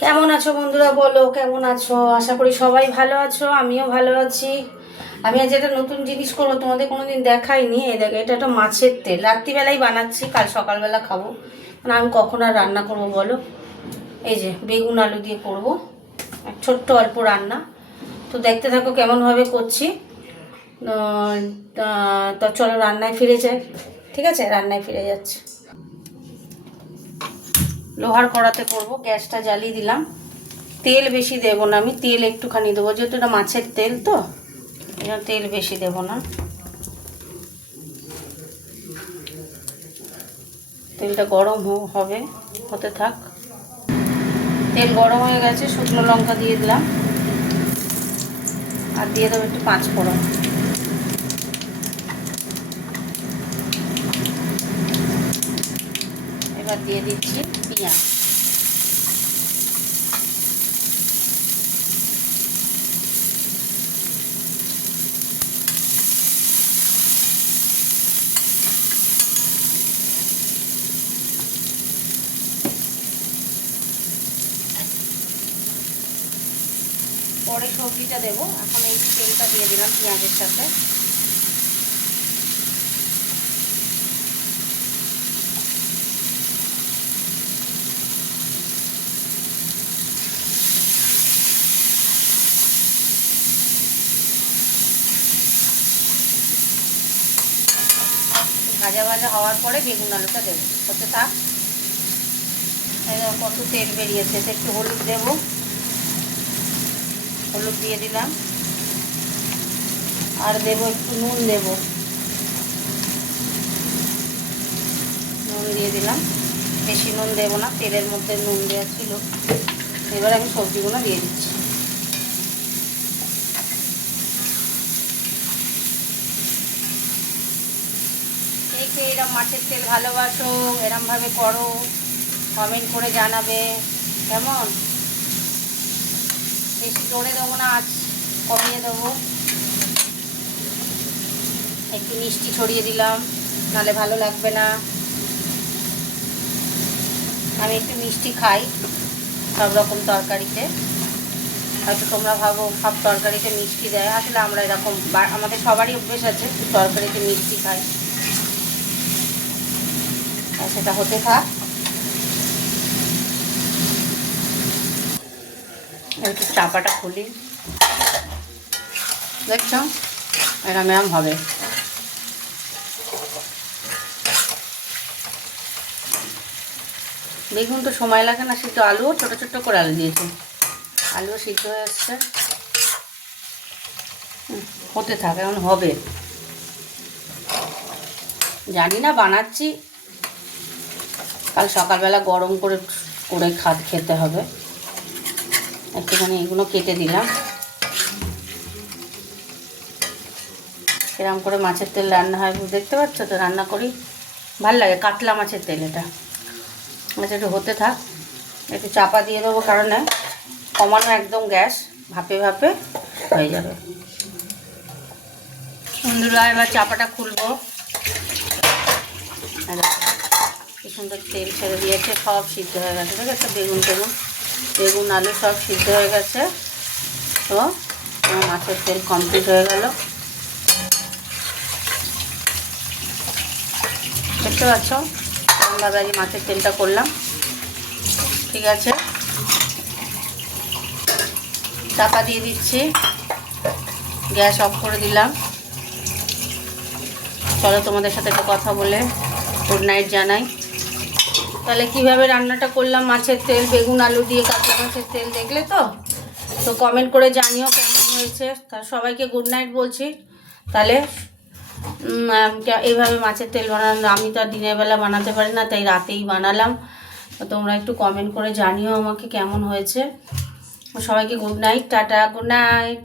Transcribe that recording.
কেমন আছো বন্ধুরা? বলো কেমন আছো? আশা করি সবাই ভালো আছো, আমিও ভালো আছি। আমি আজ একটা নতুন জিনিস করবো, তোমাদের কোনোদিন দেখাইনি। এই দেখো, এটা একটা মাছের তেল, রাত্রিবেলাই বানাচ্ছি, কাল সকালবেলা খাবো। মানে আমি কখন আর রান্না করবো বলো? এই যে বেগুন আলু দিয়ে করবো, ছোট্ট অল্প রান্না। তো দেখতে থাকো কেমনভাবে করছি। তো চলো রান্নায় ফিরে যাই। ঠিক আছে, রান্নায় ফিরে যাচ্ছি। লোহার কড়াতে করবো, গ্যাসটা জ্বালিয়ে দিলাম। তেল বেশি দেবো না, আমি তেল একটুখানি দেবো, যেহেতু এটা মাছের তেল, তো এটা তেল বেশি দেবো না। তেলটা গরম হবে, হতে থাক। তেল গরম হয়ে গেছে, শুকনো লঙ্কা দিয়ে দিলাম, আর দিয়ে দেবো একটু পাঁচ ফোড়ন। এবার দিয়ে দিচ্ছি পেঁয়াজ। পরে সবজিটা দেবো, এখন এই তেলটা দিয়ে দিলাম পেঁয়াজের সাথে। ভাজা ভাজা হওয়ার পরে বেগুন আলুটা দেবো, হতে থাক। কত তেল বেরিয়েছে, একটু হলুদ দেবো, হলুদ দিয়ে দিলাম। আর দেবো একটু নুন, দেবো নুন দিয়ে দিলাম, বেশি নুন দেবো না, তেলের মধ্যে নুন দেওয়া ছিল। এবার আমি সবজিগুলো দিয়ে দিচ্ছি। এই যে এরম মাছের তেল ভালোবাসো, এরমভাবে করো, কমেন্ট করে জানাবে কেমন। বেশি জোরে দেবো না, আঁচ কমিয়ে দেবো। একটু মিষ্টি ছড়িয়ে দিলাম, নাহলে ভালো লাগবে না। আমি একটু মিষ্টি খাই সব রকম তরকারিতে। হয়তো তোমরা ভাবো সব তরকারিতে মিষ্টি দেয়, আসলে আমরা এরকম, আমাদের সবারই অভ্যেস আছে তরকারিতে মিষ্টি খাই। আর সেটা হতে থাক। একটু চাপাটা খুলি, দেখছো এরম এরম হবে। বেগুন তো সময় লাগে না, সিদ্ধ আলুও ছোটো ছোটো করে আলু দিয়েছি, আলুও সিদ্ধ হয়ে আসছে। হতে থাকে, এখন হবে। জানি না, বানাচ্ছি, কাল সকালবেলা গরম করে করে খেতে হবে। একটুখানি এগুলো কেটে দিলাম। এরকম করে মাছের তেল রান্না হয়, দেখতে পাচ্ছ তো, রান্না করি, ভাল লাগে। কাতলা মাছের তেল এটা। আচ্ছা, একটু হতে থাক, একটু চাপা দিয়ে দেবো, কারণ কমানো একদম গ্যাস, ভাপে ভাপে হয়ে যাবে। বন্ধুরা এবার চাপাটা খুলবো। কি সুন্দর তেল ছেড়ে দিয়েছে, সব সিদ্ধ হয়ে গেছে, ঠিক আছে। বেগুন আলু সব সিদ্ধ হয়ে গেছে। তো আমার মাছের তেল কমপ্লিট হয়ে গেল, দেখতে পাচ্ছ কেমনভাবে আজ মাছের তেলটা করলাম। ঠিক আছে, চাপা দিয়ে দিচ্ছি, গ্যাস অফ করে দিলাম। চলো তোমাদের সাথে একটু কথা বলে গুড নাইট জানাই। তাহলে কিভাবে রান্নাটা করলাম, মাছের তেল বেগুন আলু দিয়ে, কাতলা মাছের তেল, দেখলে তো। তো কমেন্ট করে জানিও কেমন হয়েছে। তা সবাইকে গুড নাইট বলছি। তাহলে এইভাবে মাছের তেল বানানো, আমি তো আর দিনের বেলা বানাতে পারি না, তাই রাতেই বানালাম। তোমরা একটু কমেন্ট করে জানিও আমাকে কেমন হয়েছে। সবাইকে good night, tata, good night.